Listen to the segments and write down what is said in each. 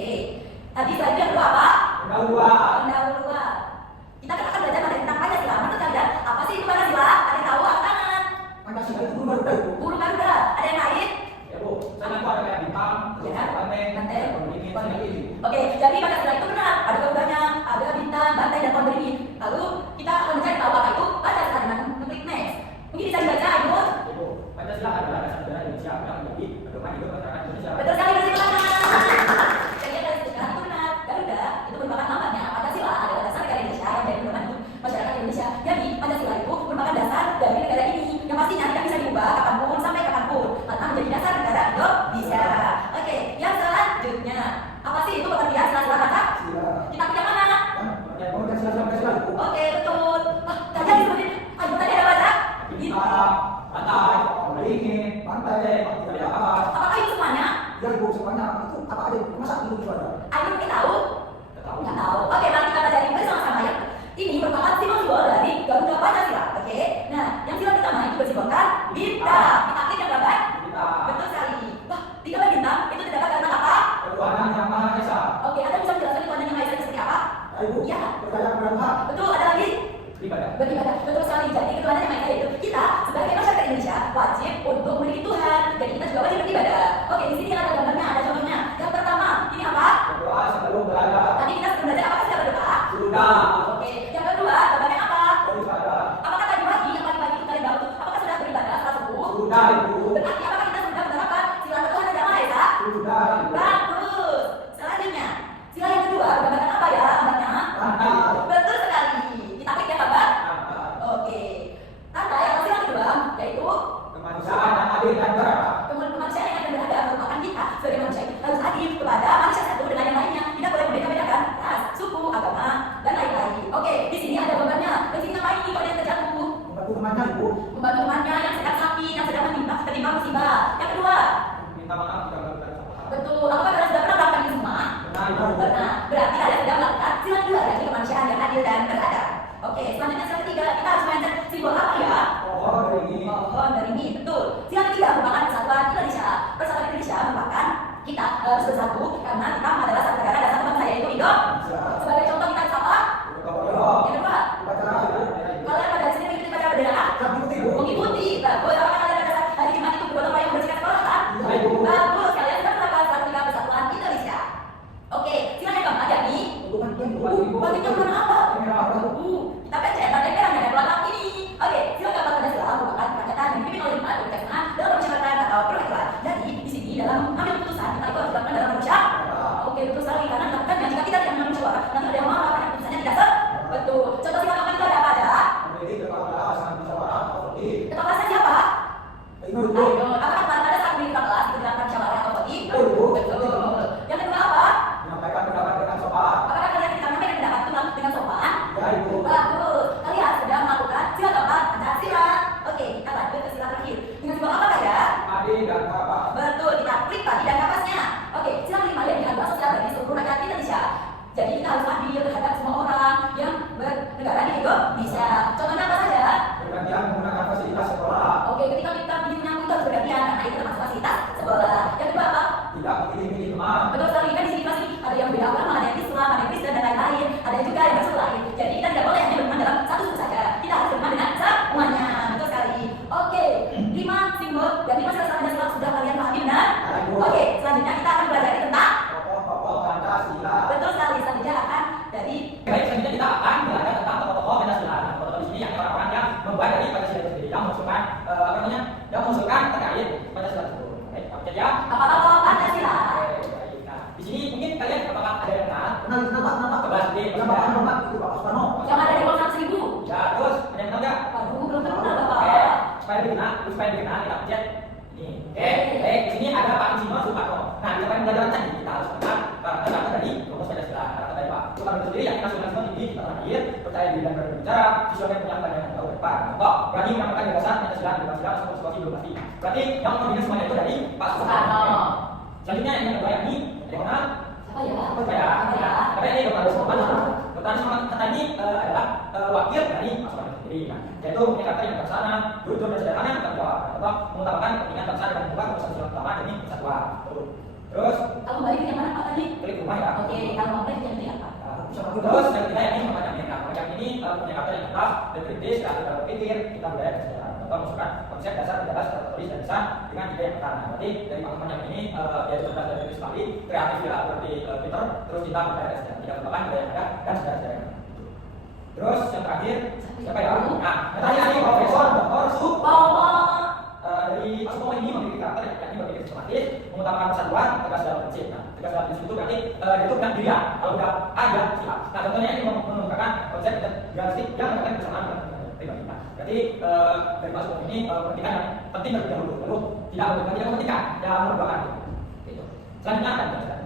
Oke. Tadi slide yang kedua apa? Pendahuluan. Kita akan belajar materi tentang Pancasila. Menurut kalian apa sih itu Pancasila? Ada yang tahu? Angkat tangan. Pancasila itu Garuda. Burung Garuda. Ada yang lain? Ya Bu, sana itu ada kayak bintang, banteng, ini. Oke, jadi Pancasila itu benar. Ada Garudanya, ada bintang, banteng, dan pohon beringin. Lalu kita akan mencari tahu apa itu Pancasila dengan mengklik next. Mungkin bisa dibaca, Ibu. Ibu, Pancasila adalah dasar negara Indonesia yang menjadi pedoman hidup masyarakat Indonesia. Betul sekali, beri tepuk tangan. Jadi yang dari sejarah itu benar. Garuda itu merupakan lambangnya Pancasila adalah dasar negara Indonesia yang menjadi pedoman hidup masyarakat Indonesia. Jadi Pancasila itu merupakan dasar dari negara ini yang pastinya tidak bisa diubah kapanpun sampai kapanpun karena menjadi dasar negara Indonesia. Oke, yang selanjutnya apa sih itu pengertian sila kata? Kita punya mana? Pancasila. Oke, betul. Kalian disebutin. Ayo tadi ada baca? Bintang, pantai, beringin, pantai, tidak apa. Apakah itu semuanya? Ya Ibu, semuanya itu apa aja? Masa itu ada? Ayo mungkin tahu? Nggak tahu. Oke, mari kita pelajari bersama-sama ya. Ini merupakan simbol dari Garuda Pancasila. Oke. Nah, yang sila pertama itu bersimbolkan bintang. Kita klik yang gambar. Bintang. Betul sekali. Wah, di gambar bintang itu terdapat kata apa? Ketuhanan Yang Maha Esa. Oke, Anda bisa menjelaskan Ketuhanan Yang Maha Esa itu seperti apa? Ya Ibu, Ya. percaya kepada Tuhan. Betul, ada lagi? Beribadah. Beribadah. Betul sekali. Jadi Ketuhanan Yang Maha Esa itu kita sebagai masyarakat Indonesia wajib untuk memiliki Tuhan. Jadi kita juga wajib beribadah. Oke, di sini ada gambarnya, ada contohnya. Yang pertama, ini apa? Berdoa sebelum berada. Tadi kita sebelum belajar apa sih berdoa? Sudah. Oke, yang kedua, gambarnya apa? Beribadah. Apakah tadi pagi yang pagi-pagi itu kalian bangun? Apakah sudah beribadah setelah subuh? Sudah Ibu. Berarti apakah kita sudah menerapkan sila Ketuhanan Yang Maha Esa? Sudah Ibu. Bagus. Selanjutnya, sila yang kedua, gambarkan apa ya? Gambarnya? Pantai. Betul sekali. Kita klik ya gambar. Pantai. Oke. Tanda yang sila kedua yaitu Kemanusiaan yang adil dan beradab. kemanusiaan yang akan beradab merupakan kita sebagai manusia harus adil kepada manusia satu dengan yang lainnya. Tidak boleh membeda-bedakan ras, suku, agama, dan lain-lain. Oke, di sini ada gambarnya. Di sini ngapain nih kalau yang terjatuh? Membantu temannya Ibu. Membantu temannya yang sedang sakit, yang sedang tertimpa musibah. Yang kedua, Minta maaf jika melakukan kesalahan. betul. Apakah kalian sudah pernah melakukan ini semua? Benar Ibu. Benar. Berarti kalian sudah melakukan sila kedua dari kemanusiaan yang adil dan beradab. Oke, selanjutnya sila ketiga kita harus mengajar simbol apa ya? Pohon beringin. Pohon beringin, betul. Sila ketiga merupakan persatuan Indonesia. Persatuan Indonesia merupakan kita harus bersatu karena kita adalah satu negara dan satu bangsa yaitu Indonesia. Sebagai contoh kita harus apa? Yang kedua, Upacara Ibu. kalian pada sini mengikuti upacara bendera? Ya mengikuti Ibu. Mengikuti. Bagus. Apakah kalian pada hari Jumat itu bergotong royong membersihkan sekolah kan? Ya Ibu. Bagus. Kalian sudah melakukan strategi persatuan Indonesia. Oke, sila yang keempat yakni bagian mana apa? Kita pencet tanda merah yang ada belakang ini. Oke, sila keempat Pancasila merupakan kerakyatan yang dipimpin oleh lima kebijaksanaan dalam persyaratan atau perwakilan. Jadi di sini dalam mengambil keputusan kita itu harus dilakukan dalam manusia. Oke, betul sekali karena dilakukannya jika kita tidak mengambil suara nanti ada yang marah karena keputusannya tidak betul. Contoh sila keempat itu ada apa aja? Ketua kelasnya siapa? Ibu. Ayo, apakah pada saat di kelas itu dilakukan musyawarah atau voting? Betul. Yang kedua apa? Menyampaikan pendapat dengan sopan. Apakah kalian kita menyampaikan pendapat itu dengan sopan? Ya Ibu. Bagus. Kalian sedang melakukan sila keempat Pancasila. Oke, kita lanjut ke sila terakhir. Dengan simbol apa ya? Adil dan kapas. Betul, kita klik tadi dan kapasnya. Oke, sila kelima yang dianggap sosial bagi seluruh rakyat Indonesia. Jadi kita harus adil terhadap semua orang yang bernegara di Indonesia. Contohnya apa saja? Bergantian menggunakan fasilitas sekolah. Oke, ketika kita menyambut itu harus bergantian karena itu termasuk fasilitas sekolah. Yang kedua apa? Tidak memilih-milih teman. Betul sekali, kan di sini pasti ada yang beda agama, ada yang Islam, ada yang Kristen dan lain-lain, ada juga yang bersuku lain. Jadi kita tidak boleh hanya beriman dalam satu suku saja. Kita harus beriman dengan semuanya. Betul sekali. Oke, 5 simbol dan 5 sila Pancasila sudah kalian pahami benar? Oke, selanjutnya kita akan belajar tentang Tokoh-tokoh Pancasila. betul sekali. Selanjutnya akan dari Baik, selanjutnya kita akan belajar tentang tokoh-tokoh Pancasila. Nah, tokoh-tokoh di sini yang orang-orang yang membuat dari Pancasila itu sendiri, yang mengusulkan yang mengusulkan terkait Pancasila tersebut. Baik, oke ya. apa tokoh Pancasila? Baik. Nah, di sini mungkin kalian apakah ada yang kenal? Kenapa? Coba sedikit. Yang Bapak hormat itu Pak Soekarno. Yang ada di Golkar 1000. Ya, terus ada yang kenal nggak? Waduh, belum kenal Oke, Bapak. supaya dikenal kita pencet ini. Oke, baik. Di sini ada Pak Insinyur Soekarno. Nah, di depan pelajaran tadi kita harus kenal kata-kata dari rumus Pancasila. Kata dari Pak Soekarno itu sendiri yang nasionalisme tinggi, kita terakhir, percaya diri dan berbicara, visioner punya pandangan tahun depan. Contoh, berani menyampaikan gagasan Pancasila di Pancasila sebuah situasi belum pasti. Berarti yang mengambil semuanya itu dari Pak Soekarno. Selanjutnya yang kedua yakni ada yang kenal? Apa ya? Apa ya? Tapi ini Dr. Andes Muhammad. Dr. Andes Muhammad kata ini adalah wakil dari Pak Soekarno sendiri. Nah, yaitu punya kata yang bijaksana, jujur dan sederhana, bukan jawab. Atau mengutamakan kepentingan bangsa dan membuat keputusan utama demi persatuan. Terus Kalau kembali ke yang mana Pak tadi? klik rumah ya. Oke, kalau kompleks yang ini apa? Terus yang ketiga ini memajang. Nah, memajang ini punya kata yang atas dan kritis, kreatif dalam berpikir, kita budaya dan sejarah. Contoh masukkan konsep dasar penjelasan secara tulis dan lisan dengan ide yang pertama. Berarti dari memajang ini yaitu cerdas dan kritis sekali, kreatif ya berarti pinter, terus cinta budaya dan sejarah. Tidak melupakan budaya yang ada dan sejarah. Terus yang terakhir siapa ya? Nah, yang terakhir ini Profesor Dr. Supomo. Dari Pak Supomo ini memiliki karakter yang yakni berpikir sistematis, mengutamakan persatuan, tegas dalam prinsip. Nah, tegas dalam prinsip itu berarti dia itu bilang diri. Kalau udah ada siap. Nah, contohnya ini mengemukakan konsep idealistik yang mengatakan kebersamaan pribadi. Nah, berarti dari Pak Supomo ini pendidikan yang penting terlebih dahulu, lalu tidak kepentingan yang merupakan itu. Selanjutnya akan dijelaskan.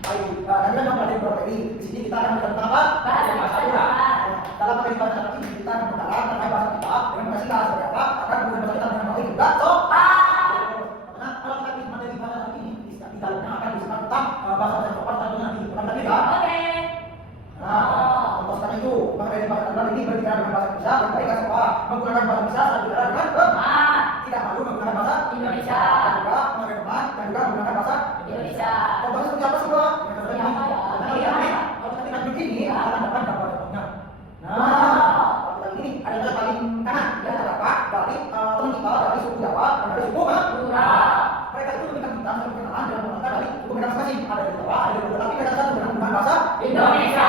Baik, tadi kan yang beberapa ini di sini kita akan tentang apa? Bahasa Arab. Dalam materi bahasa Arab ini kita akan menggunakan terkait bahasa kita dengan Pancasila seperti apa? Akan menggunakan bahasa kita dengan baik juga. So, karena kalau kita di materi bahasa Arab ini di dalamnya akan disebut tentang bahasa yang sopan tentunya nanti bukan tadi kan? Oke. Nah, contoh sekarang itu materi bahasa Arab ini berbicara dengan bahasa Indonesia dan baik apa? Menggunakan bahasa Indonesia dan berbicara dengan tidak malu menggunakan bahasa Indonesia. Dan juga menggunakan teman dan juga menggunakan bahasa Indonesia. Contohnya seperti apa sih, Bang? Siapa ya? Kalau kita tinggal begini, akan dapat gambar-gambarnya. Nah, kalau kita ini adalah paling kanan yang terdapat dari teman kita dari suku Jawa dan dari suku Madura. Mereka itu meminta kita untuk berkenalan dengan mereka dari suku mereka masing-masing. Ada dari Jawa, ada dari Madura, tapi mereka satu dengan bahasa Indonesia.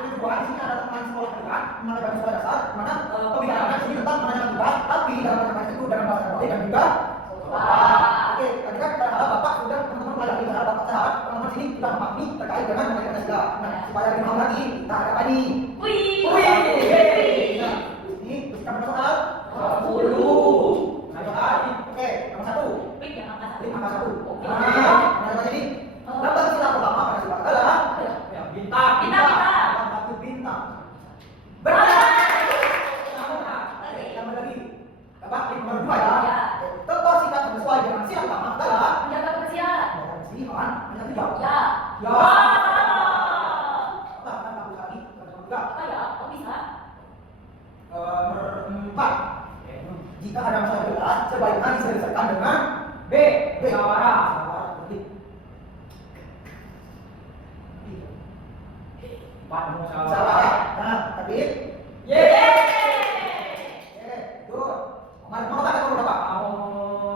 Jadi kedua, di sini ada teman sekolah kita, mana dari sekolah dasar, mana pembicaraannya di sini tentang menanyakan tugas, tapi dalam bahasa itu dengan bahasa Indonesia dan juga Oke, tadi kan kita harap Bapak sudah teman-teman pelajari harap Bapak sahabat teman-teman sini sudah memahami terkait dengan materi Pancasila. Nah, supaya lebih paham lagi, kita ada apa nih? Wih. Nah, ini kita masuk soal 10. Nah, soal ini. Oke, nomor 1. Wih, yang angka Ini angka 1. Oke. Nah, apa jadi? Dalam Pancasila pertama Pancasila adalah Ya, bintang. dalam satu bintang. Benar. Tambah lagi. Bapak, ini nomor 2 ya. Ya. Contoh singkat sesuai dengan sila pertama adalah Menjaga kebersihan. kebersihan. Yang ketiga. Ya. Ya. Wah. Kan aku lagi juga. Apa ya? Kok bisa? Nomor 4. Jika ada masalah jelas, sebaiknya diselesaikan dengan B. Musyawarah. Musyawarah. Nah, tapi tuh. Nomor berapa kamu dapat?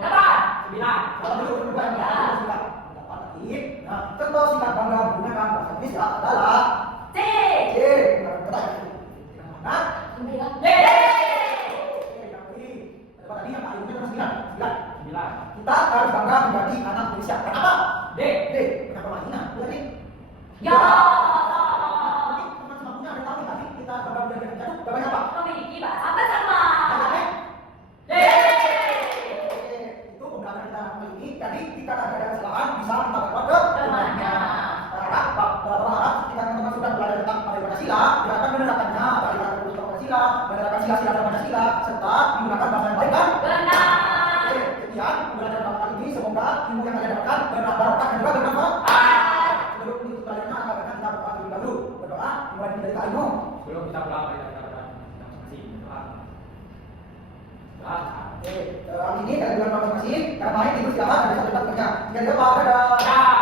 Dapat. 9. Kalau dulu berubah ya. Dapat lagi. Nah, contoh singkat bangga menggunakan bahasa Indonesia adalah C. C. Mana? Sembilan. Tadi yang paling penting nomor 9. 9. Kita harus bangga menjadi anak Indonesia. Kenapa? D. Kenapa lainnya? Berarti Ya. teman-teman punya ada tahu tadi kita bangga menjadi Indonesia itu bangga apa? Memiliki bahasa bersama. D. Itu pembelajaran kita kali ini. Jadi jika ada kesalahan bisa kita berbuat ke Temannya. Berharap jika teman-teman sudah belajar tentang Pancasila, kita akan menerapkannya dari Pancasila, menerapkan sila-sila Pancasila serta menggunakan bahasa yang baik kan? Benar. Oke, sekian pembelajaran kali ini. Semoga ilmu yang kalian dapatkan barokah dan juga bermanfaat. Sebelum menutup pelajarannya, akan kita berdoa terlebih dahulu. Berdoa dimulai dari ilmu. Sebelum kita pulang kita masih doa. Oke, hari ini kalian bilang masing-masing. Karena main itu siapa? Ada satu kerja. Jangan lupa, dadah.